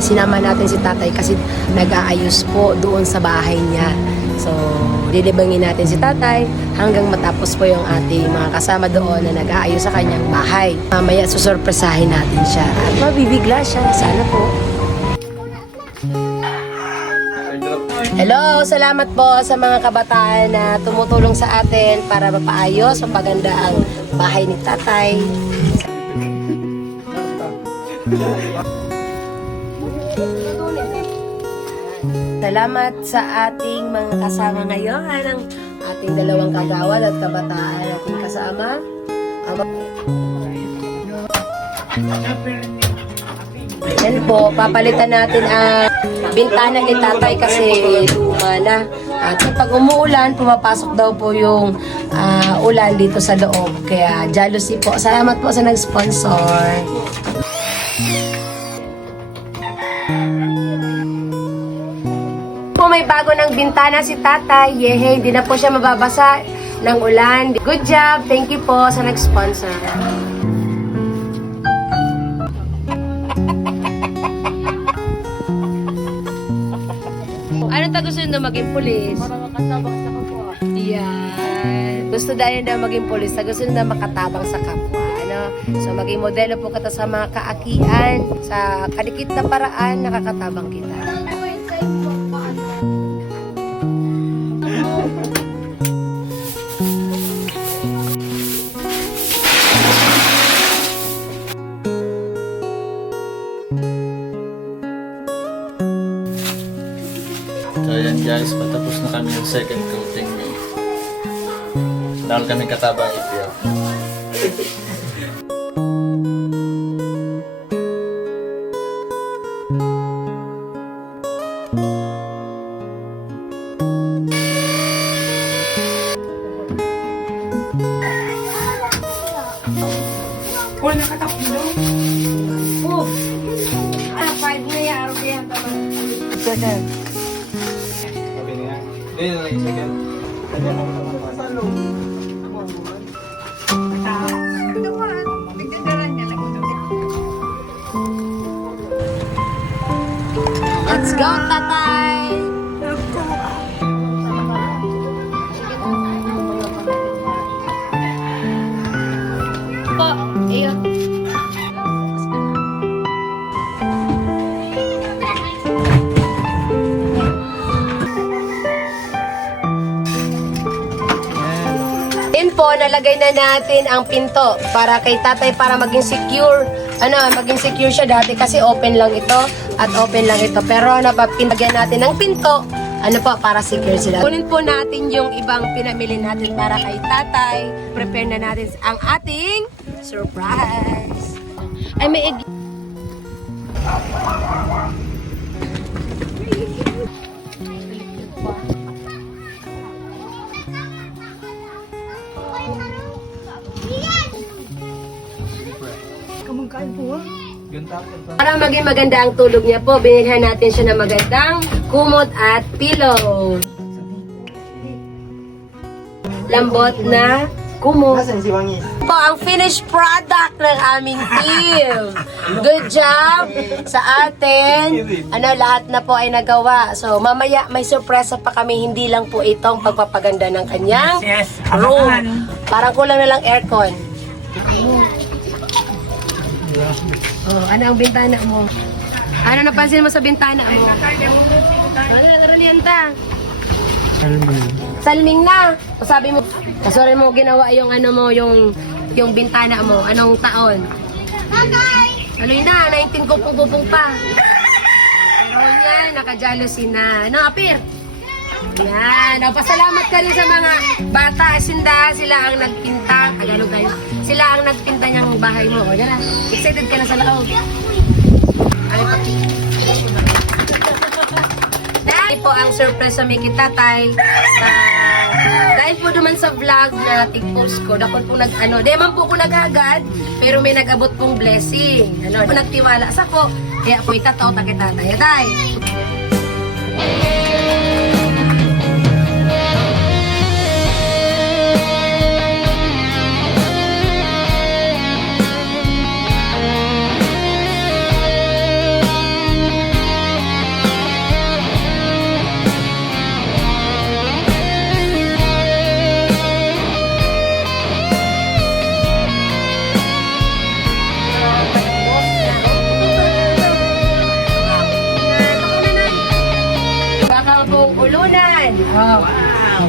Sinama natin si tatay kasi nag-aayos po doon sa bahay niya. So, lilibangin natin si tatay hanggang matapos po yung ating mga kasama doon na nag-aayos sa kanyang bahay. Mamaya susurpresahin natin siya at mabibigla siya. Sana po. Hello! Salamat po sa mga kabataan na tumutulong sa atin para mapaayos, mapaganda ang bahay ni tatay. Salamat sa ating mga kasama ngayon, ang ating dalawang kagawad at kabataan ating kasama. Yan po, papalitan natin ang bintana ni tatay kasi luma na. At pag umuulan, pumapasok daw po yung ulan dito sa loob. Kaya jealousy po. Salamat po sa nag-sponsor. Po may bago ng bintana si tatay. Yehey, hindi na po siya mababasa ng ulan. Good job. Thank you po sa nag-sponsor. Ano ta gusto nyo maging pulis? Para makatabang sa kapwa. Yan. Gusto dahil na maging pulis. Gusto nyo na makatabang sa kapwa. Ano? So maging modelo po kita sa mga kaakian. Sa kadikit na paraan, nakakatabang kita. So ayan guys, patapos na kami yung second coating eh. Dahil kami katabang ipya. Wala nakatapilo. Oh! 5 na yan. Okay, Second. Sabi niya. Hindi na lang yung second. Kanya lang sa loob. Let's go, tatay! Po, ayun. Din po, nalagay na natin ang pinto para kay tatay para maging secure. Maging secure siya dati kasi open lang ito at open lang ito. Pero napapinagyan natin ng pinto, para secure sila. Kunin po natin yung ibang pinamili natin para kay tatay. Prepare na natin ang ating surprise. Ay, may egg. Kamangkain po ha? Para maging maganda ang tulog niya po, binilhan natin siya ng magandang kumot at pillow. Lambot na kumot. Nasaan si Wangis? Po ang finished product ng aming team. Good job sa atin. Lahat na po ay nagawa. So mamaya may sorpresa pa kami, hindi lang po itong pagpapaganda ng kanyang room. Parang kulang na lang aircon. Oh, ano ang bintana mo? Ano napansin mo sa bintana mo? Ano yan ta? Salming na. O sabi mo, kasurin mo ginawa yung yung bintana mo. Anong taon? Ano yun na, 19 kupong pa. Pero yan, naka-jealousy na. Ano, Apir? Yan. O, pasalamat ka rin sa mga bata. Sila ang nagpinta. Tagalog tayo. Sila ang nagpinta niyang bahay mo. O, yan na. Excited ka na sa loob. Ay, pati. Dahil po ang surprise sa Miki Tatay. Dahil po naman sa vlog na tig-post ko, dakon po di man po ko naghagad, pero may nag-abot pong blessing. Nagtiwala sa ko, kaya po itatao ta kita tayo, tay.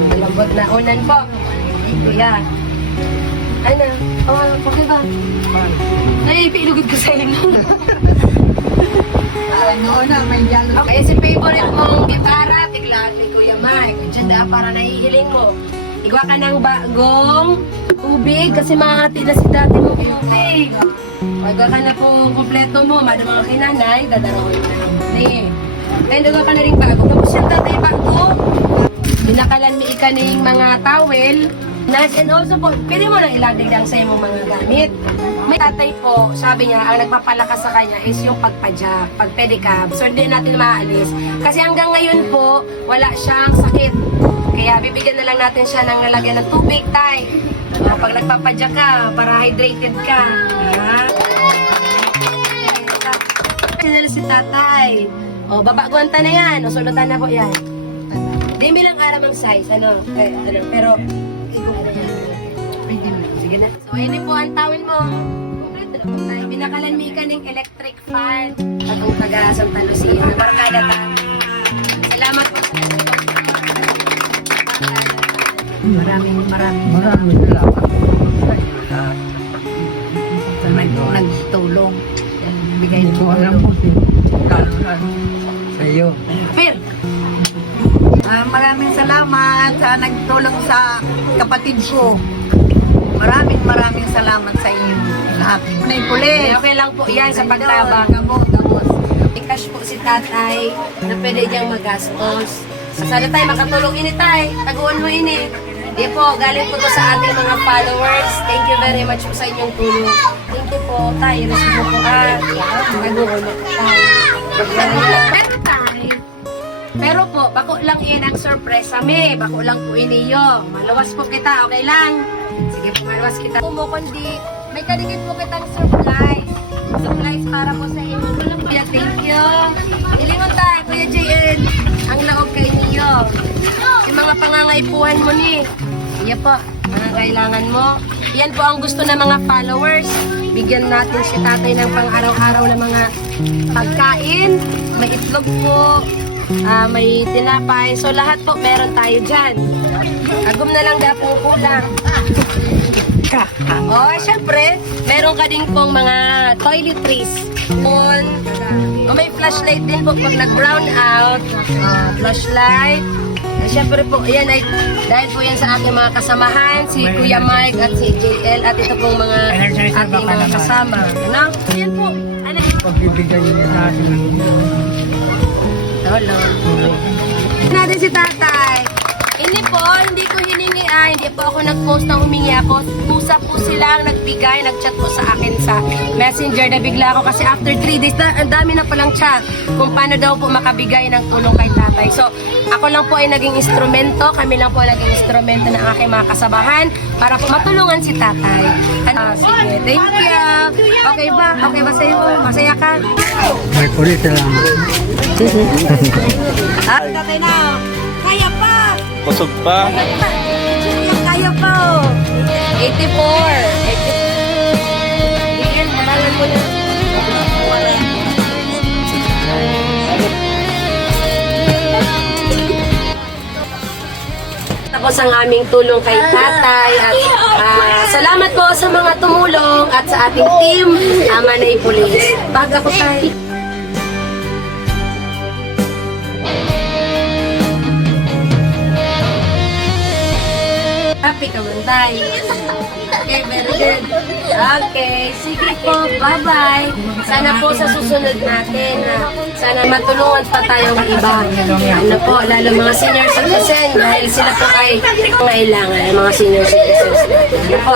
Malambot na unan po. Kuya. Ano? Okay ba? Naipilugod ko sa inyo. Okay, si favorite mong gitara, tigla kay Kuya Mike. Diyan na para nahihiling mo. Igwa ka ng bagong tubig kasi makakati na si dati mo tubig. Pagka ka na po kompleto mo, madama ka kinanay, dadarawin ka ng tubig. And igwa ka na rin bago. Tapos yung tatay bago, binakalan mi ka ng mga towel. And also po, pwede mo nang ilagay lang sa iyong mga gamit. May tatay po, sabi niya, ang nagpapalakas sa kanya is yung pagpadya, pagpedicab. So hindi natin maalis. Kasi hanggang ngayon po, wala siyang sakit. Kaya bibigyan na lang natin siya ng lalagyan ng tubig, tay. Pag nagpapadya ka, para hydrated ka. Sinala si tatay. O, babaguan ta na yan. O, sulutan na po yan. Di bilang aram ang size, ano? Pero, sige na. So, ini po ang tawin mo. Binakalan mi ka ng electric fan. Atong taga Santa Lucia. Barkada ta. Salamat po. Maraming salamat sa nagtulong. Bigay ko alam mo sa iyo. Phil, Maraming salamat sa nagtulong sa kapatid ko. Maraming salamat sa inyo lahat. Nay pulis. okay lang po yan sa pagtabang. Gabos. I-cash po si tatay na pwede niyang magastos. Sana tayo makatulong ini tay. Taguan mo ini. Di po, galing po to sa ating mga followers. Thank you very much po sa inyong tulong. Thank you po, tay. Resibo po taguan mo po tayo. Pero po, bako lang yan ang surprise me. Bako lang po iniyo. Malawas po kita, okay lang? Sige po, malawas kita. Mo kundi, may kaligid po kitang surprise. Surprise para po sa inyo. Kuya, thank you. Ilingon tayo, Kuya JL. Ang laog kay niyo. Yung mga pangangaipuhan mo ni. Iya po, mga kailangan mo. Yan po ang gusto ng mga followers. Bigyan natin si tatay ng pang-araw-araw na mga pagkain. May itlog po. May tinapay. So lahat po meron tayo dyan. Agum na lang daw pong kulang. Syempre, meron ka din pong mga toiletries. May flashlight din po pag nag-brown out. Flashlight. Syempre po, yan ay dahil po yan sa ating mga kasamahan, si Kuya Mike at si JL at ito pong mga ating mga kasama. Ano? Yan po. Ano? Pagbibigyan niyo sa atin. Hello. Natin si tatay. Hindi po, hindi ko hiningi hindi po ako nag-post na humingi ako. Pusa po silang nagbigay, nag-chat po sa akin sa messenger na bigla ako kasi after 3 days, ang dami na palang chat kung paano daw po makabigay ng tulong kay tatay. So, ako lang po ay naging instrumento, kami lang po naging instrumento ng aking mga kasabahan para po matulungan si tatay. Sige, thank you. Okay ba? Okay ba sa'yo? Masaya ka? May pulis salamat. At tatay na, kaya pa! Kusog pa. Kaya pa oh. 84. Iyan, marangan mo na. Tapos ang aming tulong kay tatay at salamat po sa mga tumulong at sa ating team Manay Police. Baga ko tayo. Happy ka man tayo. Okay, very good. Okay, sige po. Bye-bye. Sana po sa susunod natin sana matulungan pa tayong iba. Ano po, lalo mga senior citizen dahil sila po ay kailangan, mga senior citizens. Ano po,